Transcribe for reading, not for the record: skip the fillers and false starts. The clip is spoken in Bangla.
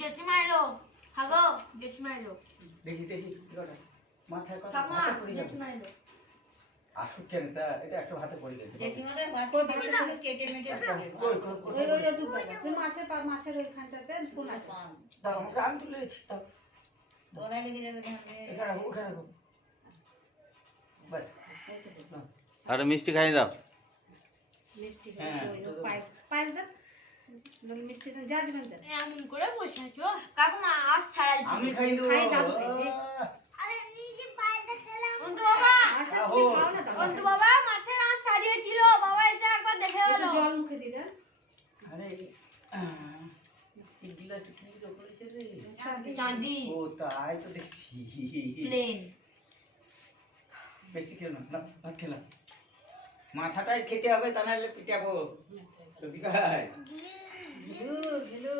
জেঠিমা এলো হাগো জেঠিমা এলো দেখি দেখি কিটা মাথায় কথা ঠাকুমা মাথা পড়ে যাবে জেঠিমা এলো আসুক কেন তা এটা একটা হাতে পড়ে গেছে জেঠিমাদের ভাত করে কেটে মেটে খাবে ওই দুটো আছে মাছের ওইখানটাতে ফুল আছে দাও আমাকে আমি তুলে দিচ্ছি দাও তোলাই লেগে যাবে এখানে রাখো বাস আর মিষ্টি খাইয়ে দাও মিষ্টি হ্যাঁ, পায়েস পায়েস দাও মিষ্টি যা দিবেন দেন এমন করে বসে আছো কাকুমা আজ ছাড়াইছি আমি খাই দেবো খাই দাদু খাই দে। আরে নিজে পায়দা খেলাম অন্তু বাবা আচ্ছা তুমি খাও না দাও অন্তু বাবা মাছের আঁশ ছাড়িয়েছিল বাবা এসে একবার দেখে একটু গেল জল মুখে দি দেন আরে এই গিলাসটা কি দিয়ে করেছে রে চাঁদি ও তাই তো দেখছি প্লেন বেশি খেলো না ভাত খেলাম মাথাটাই খেতে হবে তা নাহলে পিটাবো রবি ভাই গেলু